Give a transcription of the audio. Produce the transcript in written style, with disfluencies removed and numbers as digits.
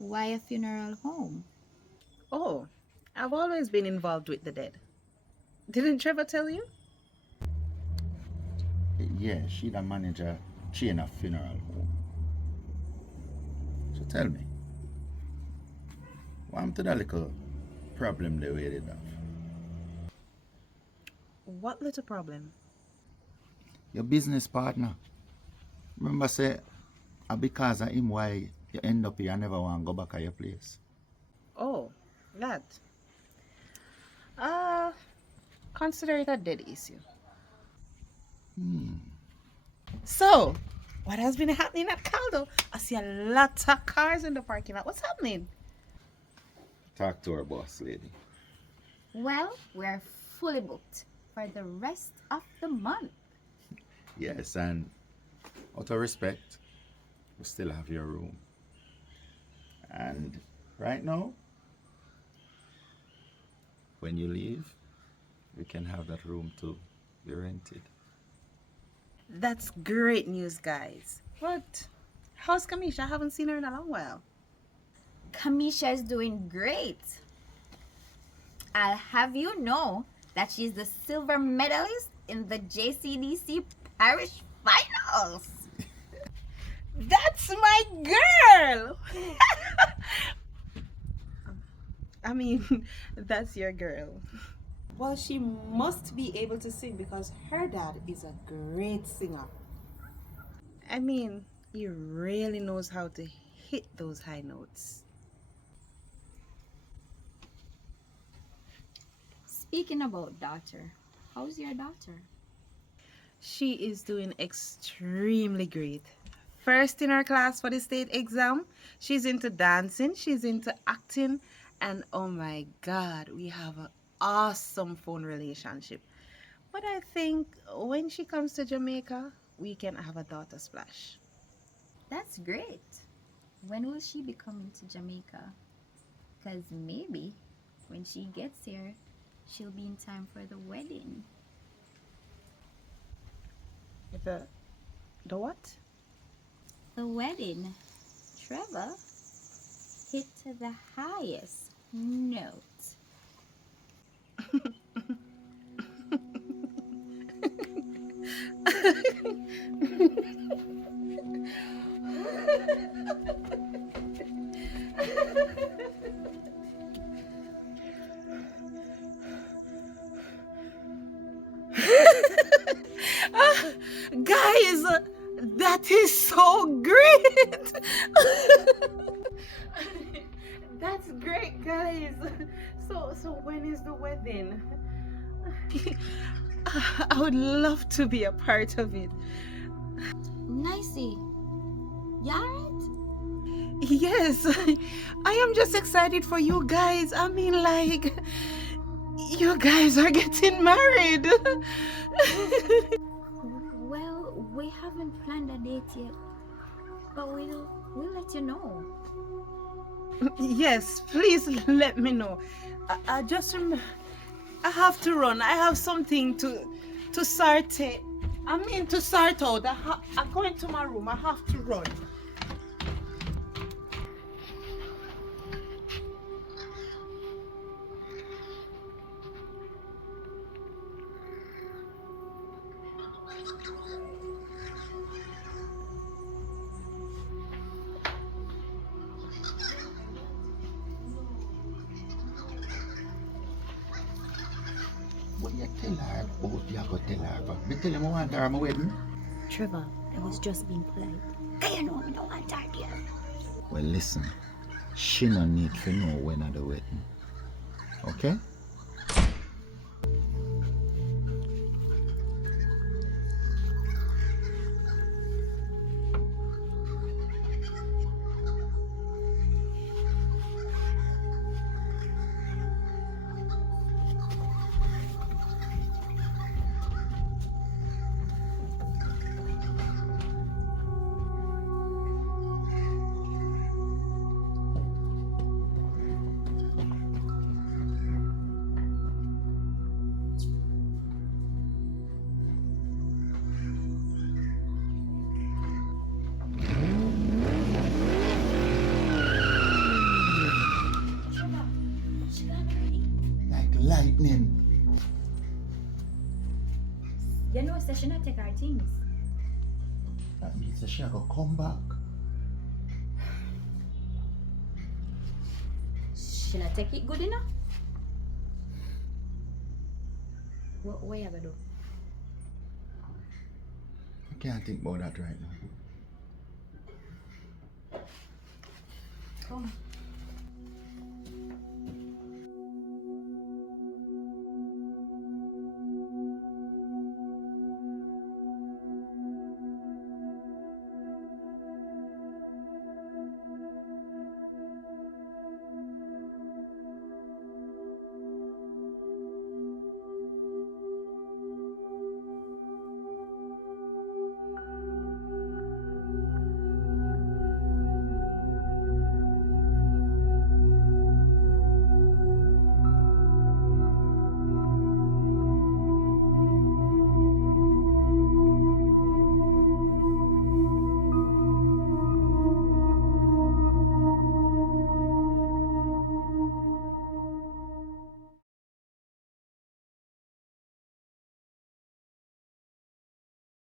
Why a funeral home? Oh, I've always been involved with the dead. Didn't Trevor tell you? Yeah, she the manager chain a funeral home. So tell me, what happened to that little problem they waited off? What little problem? Your business partner. Remember say, because of him why you end up here and never want to go back to your place. Oh, that. Uh, Consider it a dead issue. So, what has been happening at Caldo? I see a lot of cars in the parking lot. What's happening? Talk to our boss lady. Well, we're fully booked for the rest of the month. Yes, and out of respect, we still have your room. And right now, when you leave, we can have that room to be rented. That's great news, guys. But how's Kamisha? I haven't seen her in a long while. Kamisha is doing great. I'll have you know that she's the silver medalist in the JCDC Parish Finals. That's my girl! I mean, that's your girl. Well, she must be able to sing because her dad is a great singer. I mean, he really knows how to hit those high notes. Speaking about daughter, how's your daughter? She is doing extremely great. First in her class for the state exam. She's into dancing, she's into acting, and oh my god, we have an awesome phone relationship. But I think when she comes to Jamaica, we can have a daughter splash. That's great. When will she be coming to Jamaica? Because maybe when she gets here, she'll be in time for the wedding. The the what? The wedding. Trevor hit the highest note. Guys, that is so great. That's great, guys. So when is the wedding? I would love to be a part of it. Nicey, you alright? Yes, I am just excited for you guys. I mean, like, you guys are getting married. Well, we haven't planned a date yet, but we'll let you know. Yes, please let me know. I just I have to run. I have something to sort it. I mean to sort out. I'm going to my room. I have to run. What you tell her about you go tell her about? Me tell him I want her at my wedding. Trevor, I was just being polite. I know I don't want that yet. Well, listen, she no need to know when at the wedding. Okay? lightning. You know, so she not take her things. That means that she go come back. She not take it good enough. What you gonna do? I can't think about that right now. Come.